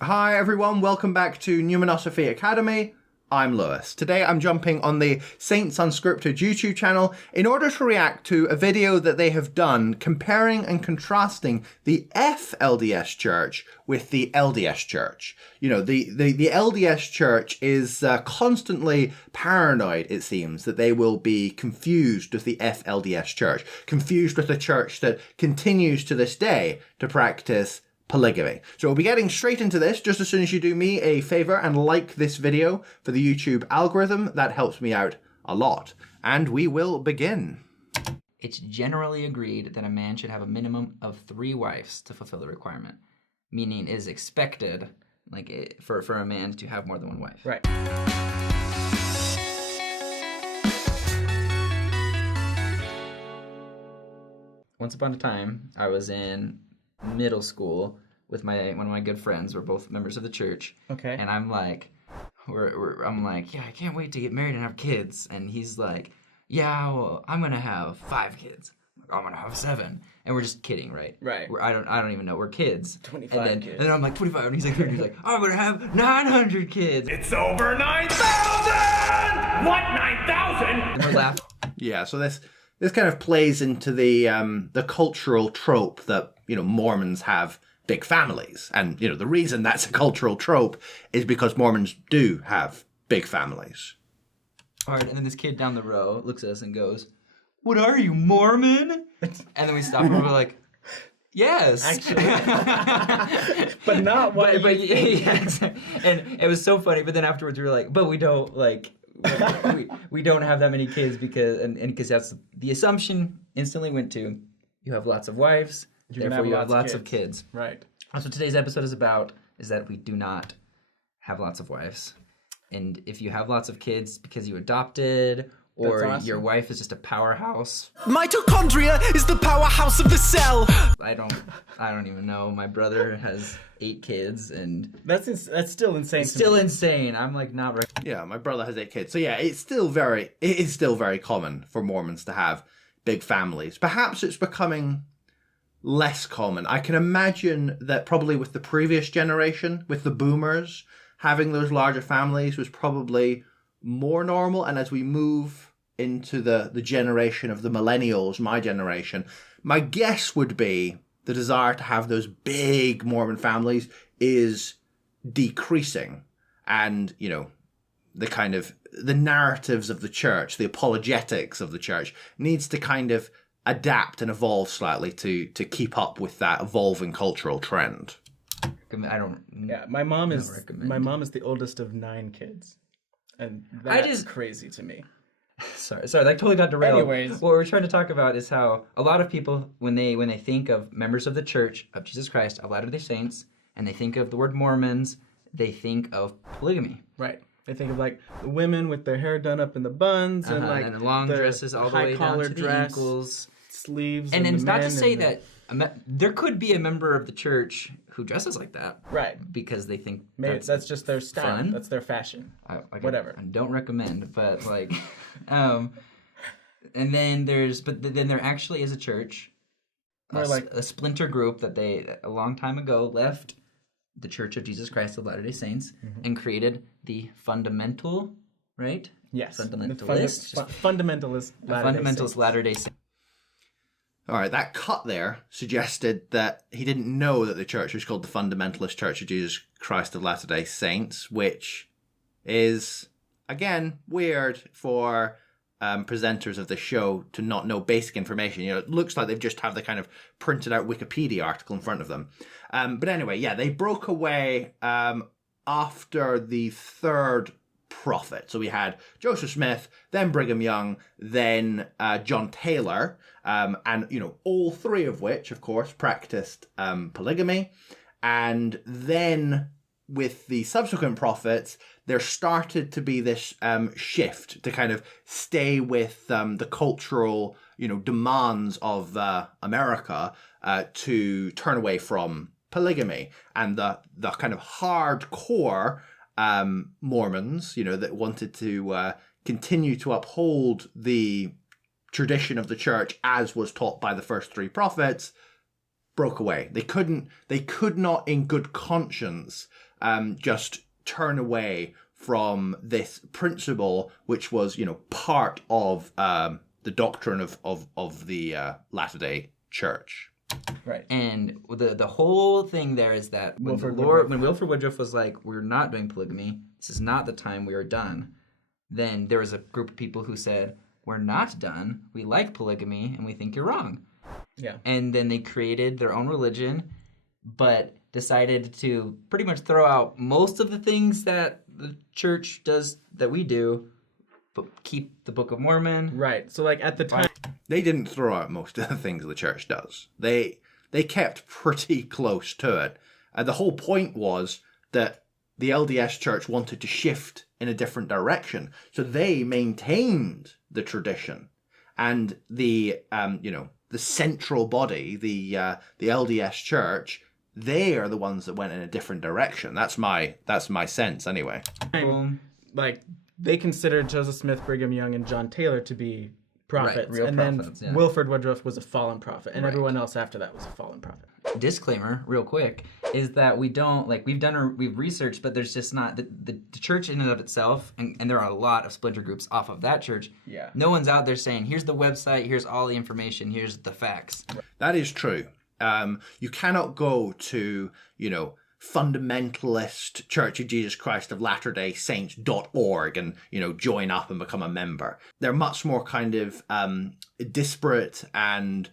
Hi everyone, welcome back to Numinosophy Academy. I'm Lewis. Today I'm jumping on the Saints Unscripted YouTube channel in order to react to a video that they have done comparing and contrasting the FLDS church with the LDS church. You know, the LDS church is constantly paranoid, it seems, that they will be confused with the FLDS church, confused with a church that continues to this day to practice polygamy. So we'll be getting straight into this just as soon as you do me a favor and like this video for the YouTube algorithm. That helps me out a lot. And we will begin. It's generally agreed that a man should have a minimum of 3 wives to fulfill the requirement, meaning it is expected for a man to have more than 1 wife. Right. Once upon a time, I was in middle school with one of my good friends. We're both members of the church. Okay. And I'm like, yeah, I can't wait to get married and have kids. And he's like, yeah, well, I'm gonna have 5 kids. I'm gonna have 7. And we're just kidding, right? Right. I don't even know. We're kids. 25 kids. And then I'm like 25, and he's like, I'm gonna have 900 kids. It's over 9,000! What, 9,000? And we're laughing. Yeah, so this kind of plays into the cultural trope that, you know, Mormons have big families. And, you know, the reason that's a cultural trope is because Mormons do have big families. All right, and then this kid down the row looks at us and goes, "What are you, Mormon?" And then we stop and we're like, "Yes." Actually. But not what yeah, exactly. And it was so funny, but then afterwards we were like, "But we don't, we don't have that many kids because that's the assumption instantly went to, you have lots of wives, therefore you have lots of kids. Right. That's what today's episode is about, is that we do not have lots of wives. And if you have lots of kids because you adopted, or awesome. your wife is just a powerhouse. Mitochondria is the powerhouse of the cell. I don't even know. My brother has 8 kids, and That's still insane. it's still insane. I'm like not. Yeah, my brother has 8 kids. So yeah, it is still very common for Mormons to have big families. Perhaps it's becoming less common. I can imagine that probably with the previous generation, with the boomers, having those larger families was probably more normal. And as we move into the generation of the millennials, my generation, my guess would be the desire to have those big Mormon families is decreasing. And, you know, the narratives of the church, the apologetics of the church needs to kind of adapt and evolve slightly to keep up with that evolving cultural trend. I don't. Yeah, my mom is recommend. the oldest of 9 kids, and that's crazy to me. Sorry, that totally got derailed. Anyways. What we're trying to talk about is how a lot of people, when they think of members of the Church of Jesus Christ of Latter-day Saints, and they think of the word Mormons, they think of polygamy. Right. They think of like the women with their hair done up in the buns and like and the long dresses all the way down to the ankles, sleeves, and it's not to say that. there could be a member of the church who dresses like that, Right. because they think Maybe that's just their style. fun. That's their fashion. Whatever. I don't recommend, but like, and then there actually is a church, a splinter group that they a long time ago left the Church of Jesus Christ of Latter-day Saints and created the fundamental, right? Yes. Fundamentalist. Fundamentalist Latter-day Saints. All right, that cut there suggested that he didn't know that the church was called the Fundamentalist Church of Jesus Christ of Latter-day Saints, which is, again, weird for presenters of the show to not know basic information. You know, it looks like they've just have the kind of printed out Wikipedia article in front of them. But anyway, yeah, they broke away after the 3rd prophet. So we had Joseph Smith, then Brigham Young, then John Taylor, and, you know, all 3 of which, of course, practiced polygamy. And then with the subsequent prophets, there started to be this shift to kind of stay with the cultural, you know, demands of America to turn away from polygamy. And the kind of hardcore Mormons, you know, that wanted to continue to uphold the tradition of the church as was taught by the first 3 prophets, broke away. They could not in good conscience just turn away from this principle, which was, part of the doctrine of the Latter-day Church. Right. And the whole thing there is that when Wilford Woodruff was like, we're not doing polygamy, this is not the time, we are done, then there was a group of people who said, we're not done, we like polygamy, and we think you're wrong. Yeah. And then they created their own religion, but decided to pretty much throw out most of the things that the church does that we do, but keep the Book of Mormon. Right. So like at the time, They didn't throw out most of the things the church does. They kept pretty close to it. The whole point was that the LDS church wanted to shift in a different direction. So they maintained the tradition. And the central body, the LDS church, they are the ones that went in a different direction. That's my sense anyway. like they considered Joseph Smith, Brigham Young, and John Taylor to be prophets, real and prophets, then yeah. Wilford Woodruff was a fallen prophet, and Right. everyone else after that was a fallen prophet. Disclaimer, real quick, is that we don't we've researched, but there's just not the church in and of itself, and there are a lot of splinter groups off of that church. Yeah. No one's out there saying, here's the website, here's all the information, here's the facts. That is true. You cannot go to, fundamentalist Church of Jesus Christ of Latter-day Saints.org and, join up and become a member. They're much more kind of disparate and,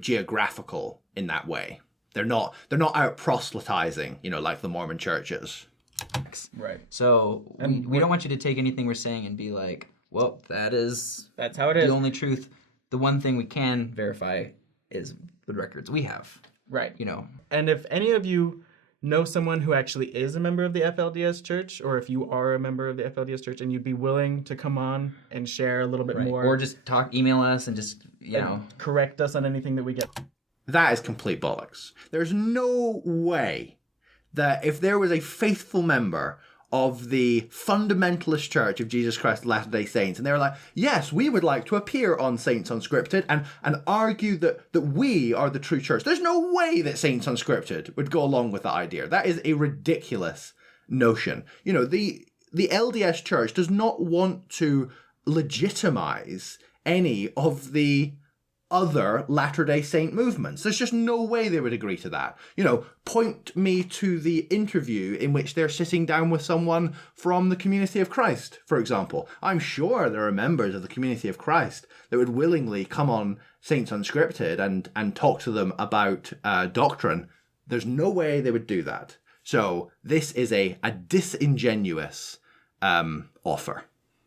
geographical in that way. They're not out proselytizing, like the Mormon churches. Right. So we don't want you to take anything we're saying and be like, well, that's how it the is. only truth. The one thing we can verify is the records we have. Right. And if any of you know someone who actually is a member of the FLDS church, or if you are a member of the FLDS church and you'd be willing to come on and share a little bit more, or just email us and just, correct us on anything that we get. That is complete bollocks. There's no way that if there was a faithful member of the fundamentalist Church of Jesus Christ of Latter-day Saints, and they were like, yes, we would like to appear on Saints Unscripted and argue that we are the true church. There's no way that Saints Unscripted would go along with that idea. That is a ridiculous notion. The LDS Church does not want to legitimize any of the other Latter-day Saint movements. There's just no way they would agree to that. Point me to the interview in which they're sitting down with someone from the Community of Christ, for example. I'm sure there are members of the Community of Christ that would willingly come on Saints Unscripted and talk to them about doctrine. There's no way they would do that. So this is a disingenuous offer.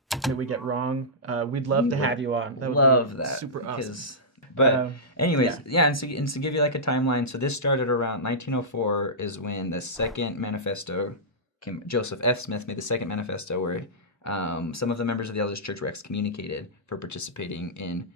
That we get wrong. We'd love to have you on. That would love be that. super awesome. But anyways, and to give you like a timeline, so this started around 1904 is when the second manifesto came. Joseph F. Smith made the second manifesto where some of the members of the LDS Church were excommunicated for participating in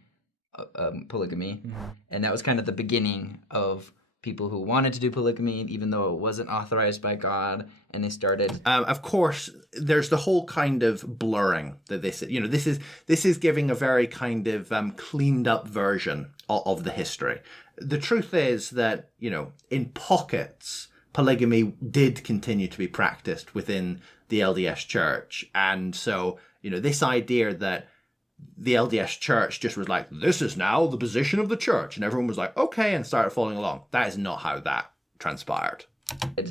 polygamy. Mm-hmm. And that was kind of the beginning of people who wanted to do polygamy, even though it wasn't authorized by God, and they started. Of course, there's the whole kind of blurring that this is giving a very kind of cleaned up version of the history. The truth is that in pockets, polygamy did continue to be practiced within the LDS Church, and so this idea that the LDS Church just was like, this is now the position of the church, and everyone was like, okay, and started following along. That is not how that transpired. But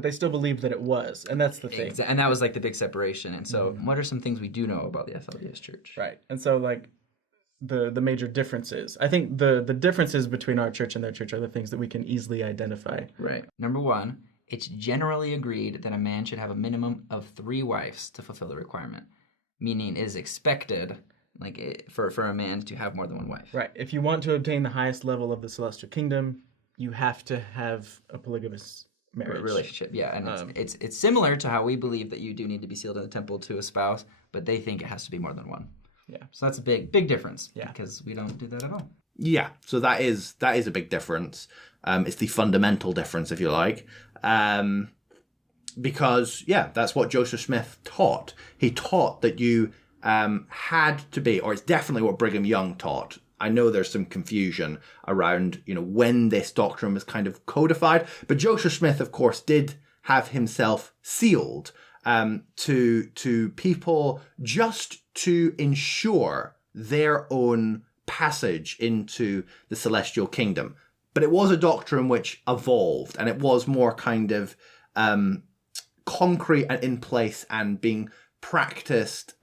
they still believed that it was, and that's the thing. And that was like the big separation. And so what are some things we do know about the FLDS Church? Right. And so like the major differences. I think the differences between our church and their church are the things that we can easily identify. Right. Number one, it's generally agreed that a man should have a minimum of 3 wives to fulfill the requirement. Meaning it is expected for a man to have more than one wife. Right. If you want to obtain the highest level of the celestial kingdom, you have to have a polygamous marriage. Relationship, yeah. And it's similar to how we believe that you do need to be sealed in the temple to a spouse, but they think it has to be more than one. Yeah. So that's a big difference. Yeah. Because we don't do that at all. Yeah, so that is a big difference. It's the fundamental difference, if you like. Because, that's what Joseph Smith taught. He taught that you had to be, or it's definitely what Brigham Young taught, I know there's some confusion around, when this doctrine was kind of codified. But Joseph Smith, of course, did have himself sealed to people just to ensure their own passage into the celestial kingdom. But it was a doctrine which evolved, and it was more kind of concrete and in place and being practiced,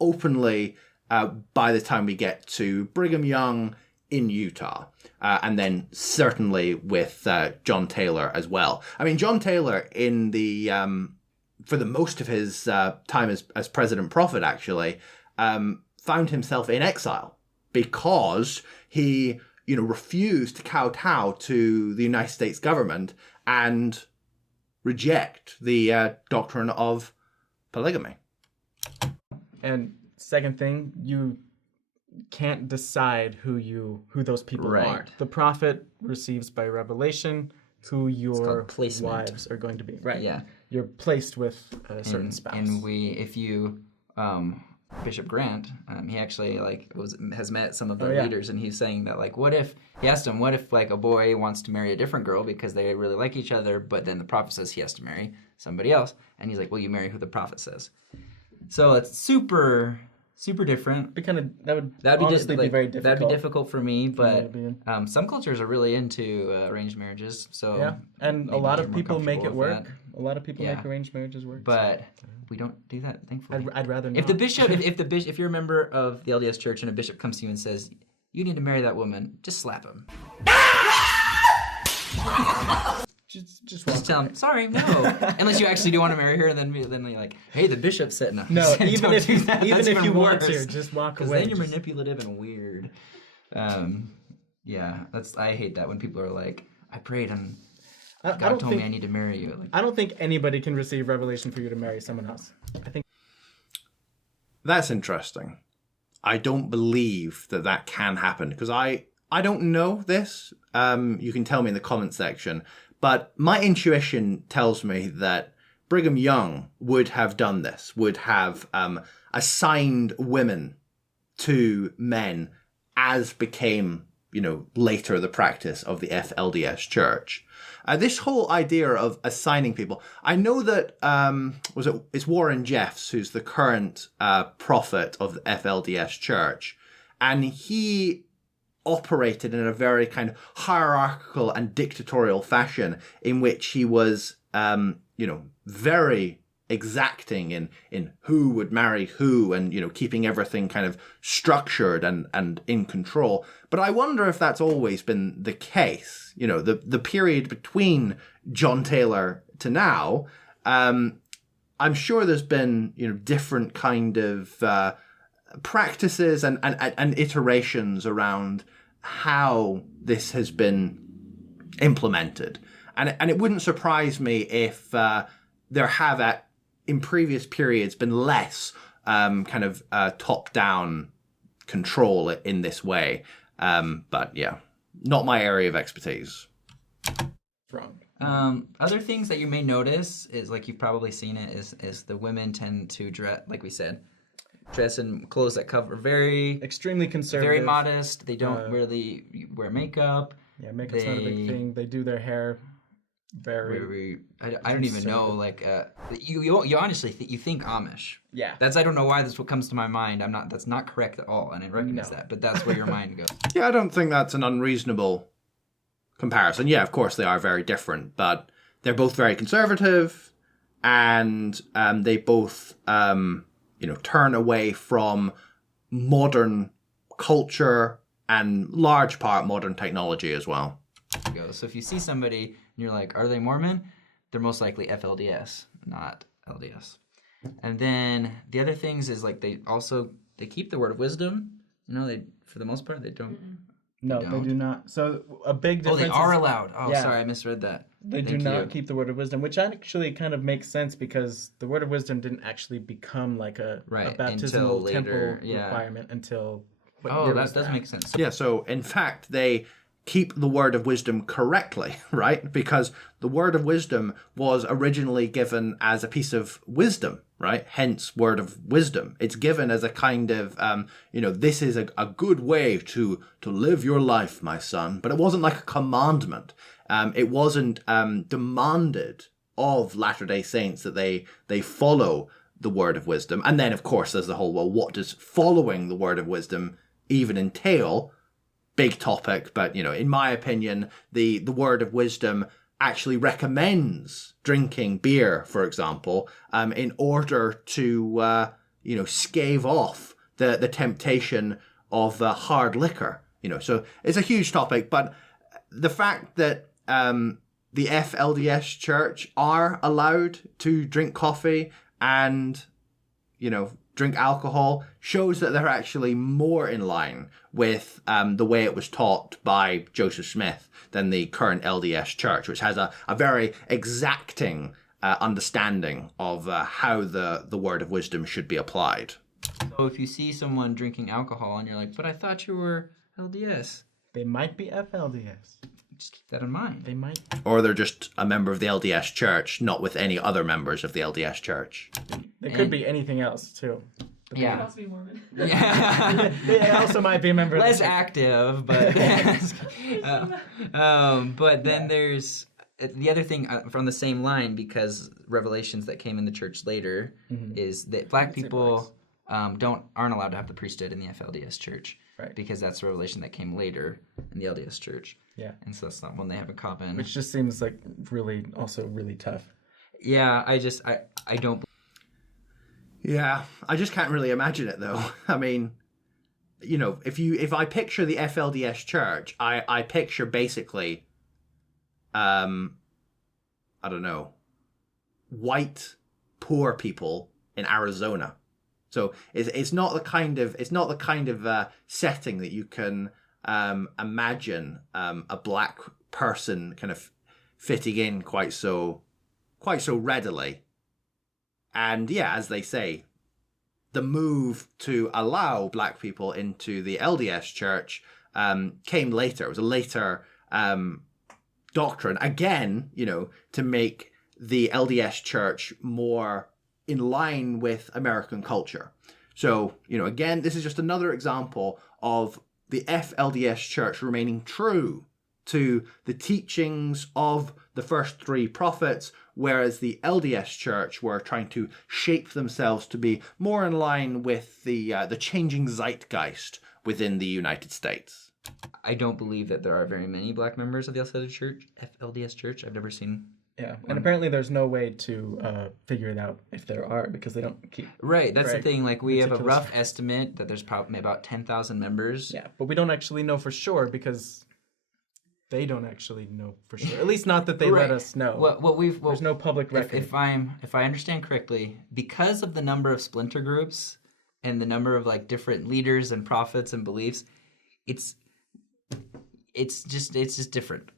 openly by the time we get to Brigham Young in Utah. And then certainly with John Taylor as well. I mean, John Taylor in the for the most of his time as President Prophet, actually, found himself in exile because he, refused to kowtow to the United States government and reject the doctrine of polygamy. And second thing, you can't decide who those people are. The prophet receives by revelation who your wives are going to be. Right. Yeah. You're placed with a certain spouse. And if you Bishop Grant, he actually has met some of the leaders, and he's saying that he asked him, what if a boy wants to marry a different girl because they really like each other, but then the prophet says he has to marry somebody else, and he's like, well, you marry who the prophet says. So it's super different. That'd be very difficult. That'd be difficult for me, but some cultures are really into arranged marriages. So yeah, and a lot of people make it work. A lot of people make arranged marriages work. But we don't do that, thankfully. I'd rather not. If the bishop, if you're a member of the LDS Church and a bishop comes to you and says you need to marry that woman, just slap him. Just tell him, sorry, no. Unless you actually do want to marry her, and then you're like, hey, the bishop said no. No, even if you want to, just walk away. Because then you're manipulative and weird. I hate that when people are like, I prayed and God told me I need to marry you. I don't think anybody can receive revelation for you to marry someone else. I think that's interesting. I don't believe that can happen because I don't know this. You can tell me in the comment section. But my intuition tells me that Brigham Young would have done this, would have assigned women to men as became, later the practice of the FLDS church. This whole idea of assigning people, I know that, it's Warren Jeffs, who's the current prophet of the FLDS church, and he operated in a very kind of hierarchical and dictatorial fashion in which he was, very exacting in who would marry who and, keeping everything kind of structured and in control. But I wonder if that's always been the case. The period between John Taylor to now, I'm sure there's been, different kind of practices and iterations around how this has been implemented. And it wouldn't surprise me if there have in previous periods been less top-down control in this way. But yeah, not my area of expertise. Other things that you may notice is, you've probably seen it, is the women tend to dress, like we said, dress in clothes that cover extremely conservative, very modest. They don't really wear makeup. Yeah, makeup's not a big thing. They do their hair very. I don't even know. You honestly you think Amish. Yeah. I don't know why that's what comes to my mind. That's not correct at all, and I recognize that. But that's where your mind goes. Yeah, I don't think that's an unreasonable comparison. Yeah, of course they are very different, but they're both very conservative, and they both turn away from modern culture and large part modern technology as well. So if you see somebody and you're like, are they Mormon? They're most likely FLDS, not LDS. And then the other things is they keep the word of wisdom. They for the most part they don't. No, they do not. So a big difference. Oh, they are allowed. Oh, sorry, I misread that. They do not keep the word of wisdom, which actually kind of makes sense because the word of wisdom didn't actually become a baptismal temple requirement until. That does make sense. Yeah, so in fact they keep the word of wisdom correctly, right? Because the word of wisdom was originally given as a piece of wisdom, right? Hence, word of wisdom. It's given as a kind of, this is a good way to live your life, my son. But it wasn't like a commandment. It wasn't demanded of Latter-day Saints that they follow the word of wisdom. And then, of course, there's the whole, well, what does following the word of wisdom even entail? Big topic, but, in my opinion, the word of wisdom actually recommends drinking beer, for example, in order to, stave off the temptation of hard liquor. So it's a huge topic, but the fact that the FLDS church are allowed to drink coffee and, drink alcohol shows that they're actually more in line with the way it was taught by Joseph Smith than the current LDS church, which has a very exacting understanding of how the word of wisdom should be applied. So if you see someone drinking alcohol and you're like, but I thought you were LDS. They might be FLDS. Just keep that in mind. They might. Or they're just a member of the LDS church, not with any other members of the LDS church. They could be anything else, too. But they could also be Mormon. Yeah. They also might be a member of Less the church. active, but... but then there's... The other thing from the same line, because revelations that came in the church later, is that black people aren't allowed to have the priesthood in the FLDS church. Right. Because that's a revelation that came later in the LDS church. Yeah. And so that's not one they have in common. Which just seems like really tough. Yeah, I don't... Yeah, I just can't really imagine it, though. I mean, if I picture the FLDS church, I picture basically, I don't know, white, poor people in Arizona. So it's not the kind of setting that you can imagine a black person kind of fitting in quite so readily. And yeah, as they say, the move to allow black people into the LDS church came later. It was a later doctrine, again, to make the LDS church more in line with American culture. So, again, this is just another example of the FLDS church remaining true to the teachings of the first three prophets, whereas the LDS church were trying to shape themselves to be more in line with the changing zeitgeist within the United States. I don't believe that there are very many black members of the FLDS church. I've never seen... Yeah, and apparently there's no way to figure it out if there are, because they don't keep... Right, that's the thing. Like, we have a rough estimate that there's probably about 10,000 members. Yeah, but we don't actually know for sure, because they don't actually know for sure. At least not that they let us know. There's no public record. If I understand correctly, because of the number of splinter groups and the number of, like, different leaders and prophets and beliefs, it's just different.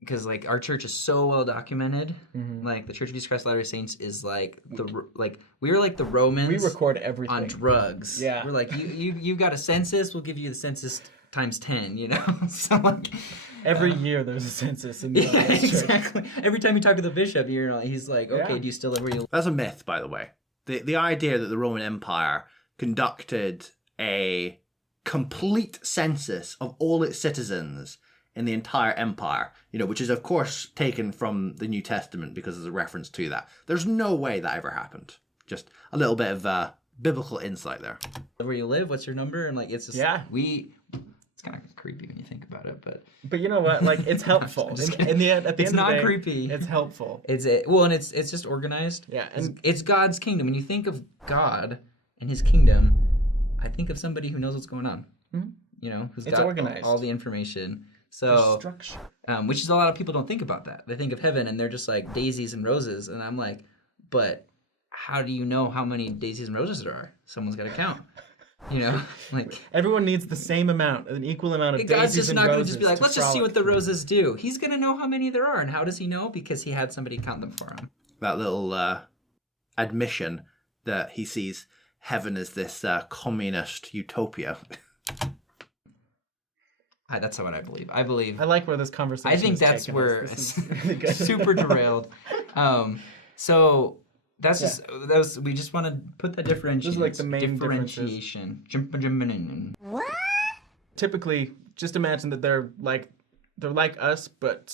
Because, like, our church is so well documented. Mm-hmm. Like, the Church of Jesus Christ of Latter-day Saints is like we were like the Romans. We record everything on drugs. Yeah, we're like you got a census. We'll give you the census times 10. So like, every year there's a census in the church. Exactly. Every time you talk to the bishop, he's like, okay, do you still live where you live? That's a myth, by the way. The idea that the Roman Empire conducted a complete census of all its citizens in the entire empire, which is of course taken from the New Testament because there's a reference to that. There's no way that ever happened. Just a little bit of biblical insight there. Where you live, what's your number, and like it's just it's kind of creepy when you think about it, but you know what? Like, it's helpful. in the end, at the it's end not of the day, creepy. It's helpful. And it's just organized. Yeah, and it's God's kingdom. When you think of God and His kingdom, I think of somebody who knows what's going on. Mm-hmm. Who's got organized. all the information. So, structure. Which is a lot of people don't think about that. They think of heaven and they're just like daisies and roses. And I'm like, but how do you know how many daisies and roses there are? Someone's got to count. Like everyone needs the same amount, an equal amount of daisies and roses. God's just not going to just be like, let's just see what the roses do. He's going to know how many there are. And how does he know? Because he had somebody count them for him. That little admission that he sees heaven as this communist utopia. That's what I believe. I like where this conversation I think that's where it's really super derailed. So That's just we just want to put that differentiation. This is like the main differentiation. What? Typically, just imagine that they're like us, but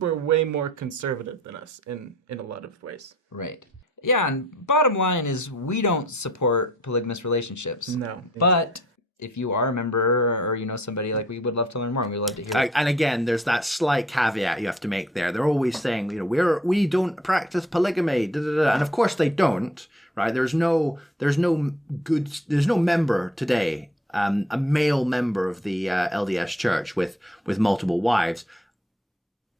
way more conservative than us in a lot of ways. Right. Yeah, and bottom line is we don't support polygamous relationships. No. But if you are a member or you know somebody, like, we would love to learn more. We'd love to hear. And again, there's that slight caveat you have to make there. They're always saying, you know, we don't practice polygamy, and of course they don't, right? There's no member today, a male member of the LDS Church with multiple wives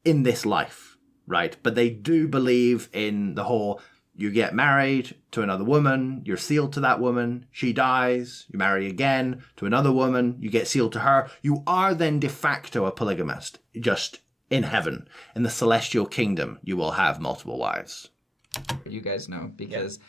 in this life, right? But they do believe in the whole. You get married to another woman, you're sealed to that woman, she dies, you marry again to another woman, you get sealed to her. You are then de facto a polygamist, just in heaven. In the celestial kingdom, you will have multiple wives. You guys know, because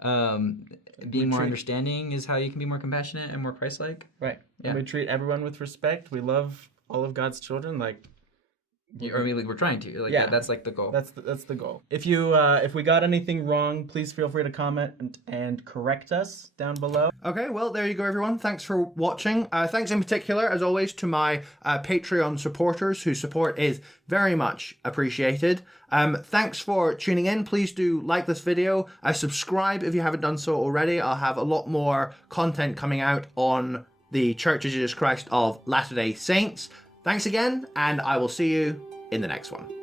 being more understanding is how you can be more compassionate and more Christ-like. Right. Yeah. And we treat everyone with respect. We love all of God's children, or maybe we're trying to. That's like the goal. That's the goal. If we got anything wrong, please feel free to comment and correct us down below. Okay, well, there you go, everyone. Thanks for watching. Thanks in particular, as always, to my Patreon supporters, whose support is very much appreciated. Thanks for tuning in. Please do like this video. Subscribe if you haven't done so already. I'll have a lot more content coming out on the Church of Jesus Christ of Latter-day Saints. Thanks again, and I will see you in the next one.